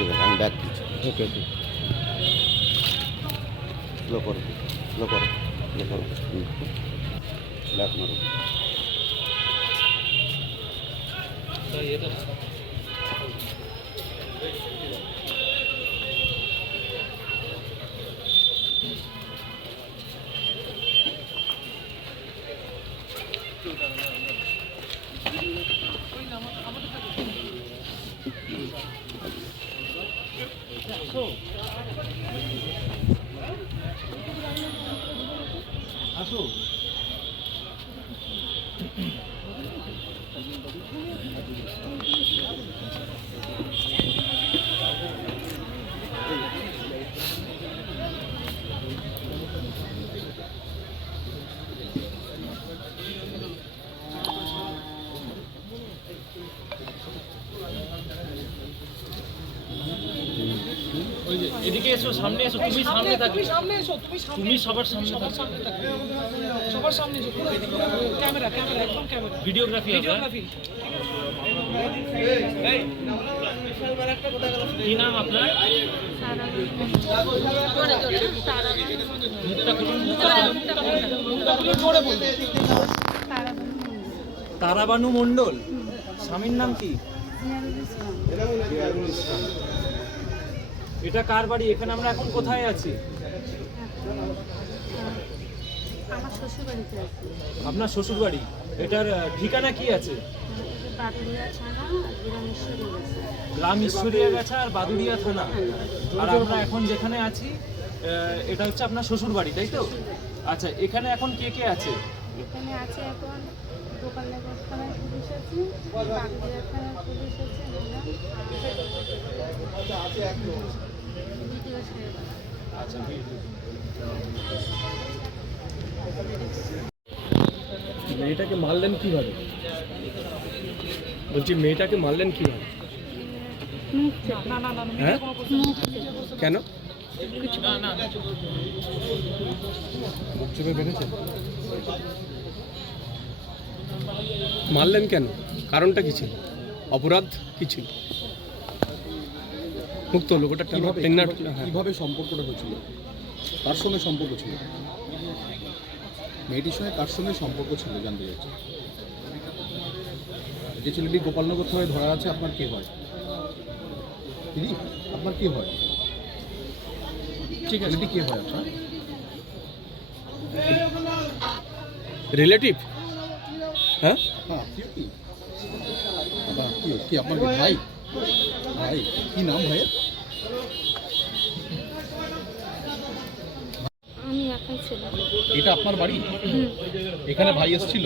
ঠিক আছে আমি ব্যাক দিচ্ছি। ওকে ওকে। স্লো করো, স্লো করো, স্লো করো, ব্যাক মারো। আসো। এদিকে এসো, সামনে এসো, তুমি সামনে থাকবে, সামনে এসো, তুমি সবার সামনে সবার সামনে থাকবে, সবার সামনে এসো, ক্যামেরা ক্যামেরা একদম ক্যামেরা, ভিডিওগ্রাফি হবে। ভিডিওগ্রাফি। কি নাম আপনার? মুখটা খুলুন, মুখটা খুলুন। জোরে বলুন। তারাবানু মণ্ডল। স্বামীর নাম কি? এটা কার বাড়ি? এখানে আমরা এখন কোথায় আছি? আমার শ্বশুর বাড়িতে আছি। আপনার শ্বশুর বাড়ি। এটার ঠিকানা কি আছে? বাদুড়িয়া থানা, গ্রাম ঈশ্বরী গেছে। গ্রাম ঈশ্বরিয়া গাছা আর বাদুড়িয়া থানা। আর আমরা এখন যেখানে আছি এটা হচ্ছে আপনার শ্বশুর বাড়ি, তাই তো? আচ্ছা, এখানে এখন কে কে আছে? এখানে আছে এখন গোপালনগর থানার পুলিশ আছে, বাদুড়িয়া থানার পুলিশ আছে, ভিডিও সাহেব আছে। আচ্ছা, মেয়েটাকে মারলেন কিভাবে? বলছি মেয়েটাকে মারলেন কিভাবে? মুখ চেপে। না না না, হ্যাঁ? মুখ চেপে। কেন? না না, মুখ চেপে বেঁধেছেন? মারলেন কেন? কারণটা কি ছিল? অপরাধ কি ছিল? মুক্ত লোকটা কিভাবে সম্পর্কটা হয়েছিল, কার সঙ্গে সম্পর্ক ছিল, মেয়েটির সঙ্গে কার সঙ্গে সম্পর্ক ছিল জানতে চাচ্ছি। যে ছেলেটি গোপালনগর থানায় ধরা আছে আপনার কে হয়? দিদি আপনার কে হয়? ঠিক আছে, ছেলেটি কে হয় আপনার? রিলেটিভ? হ্যাঁ, হ্যাঁ আপনি কি আপনার কি আপনার কি ভাই? ভাই কি নাম ভাইয়ের? আমি একাই ছিলাম। এটা আপনার বাড়ি? এখানে ভাই এসেছিল?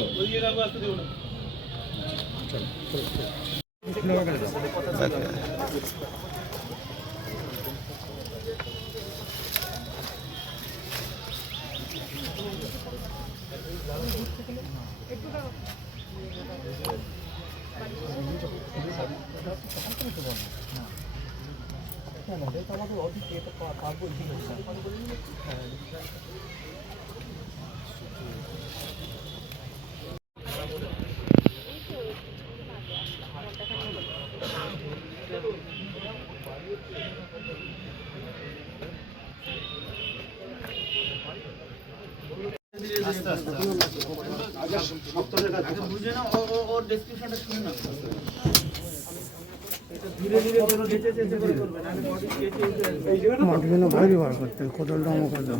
মাটির বাইরে বার করতে কোদালটা আমার কাছে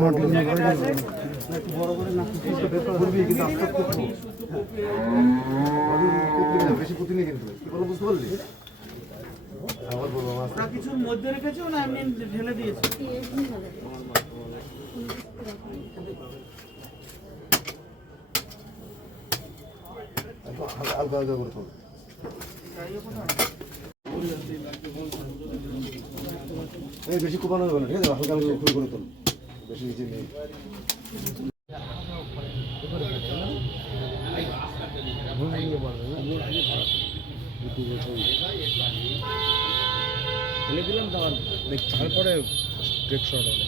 মাটির বাইরে বেশি পুঁতি নেই কিন্তু কি বলো বুঝতে পারলি? কিছুর মধ্যে রেখেছো না এমনি ঢেলে দিয়েছো? হালকা হালকা করে তোল। এই বেশি কোপানো যাবে না, ঠিক আছে? হালকা হালকা করে তোল, বেশি নিচে নেই। ফেলে দিলাম, তারপরে ব্রেক শট হবে।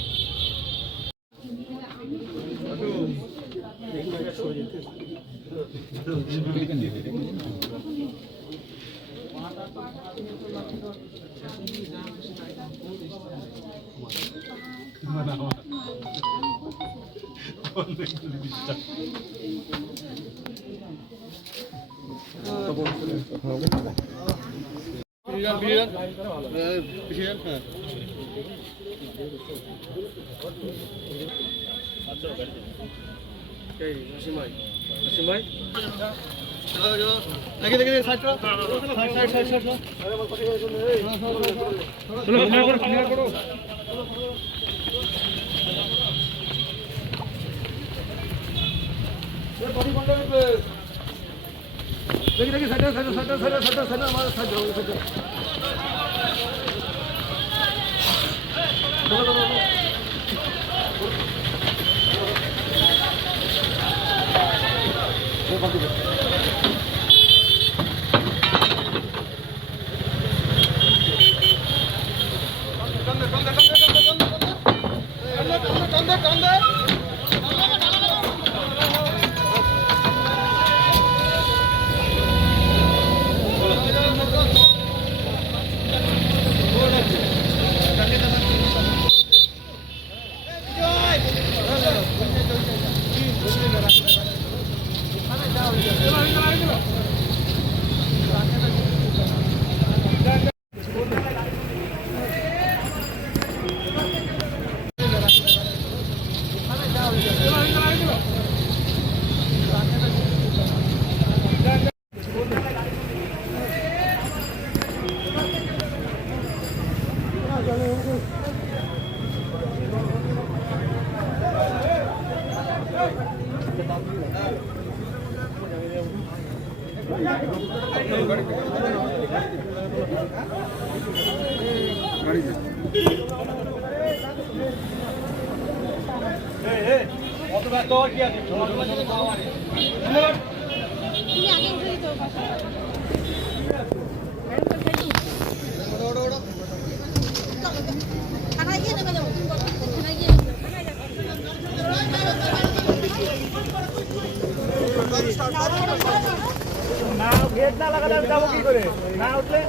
থানায় গিয়ে নেমে যাবো থানায় গিয়ে না গেট না লাগালে আমি যাবো কি করে না উঠলে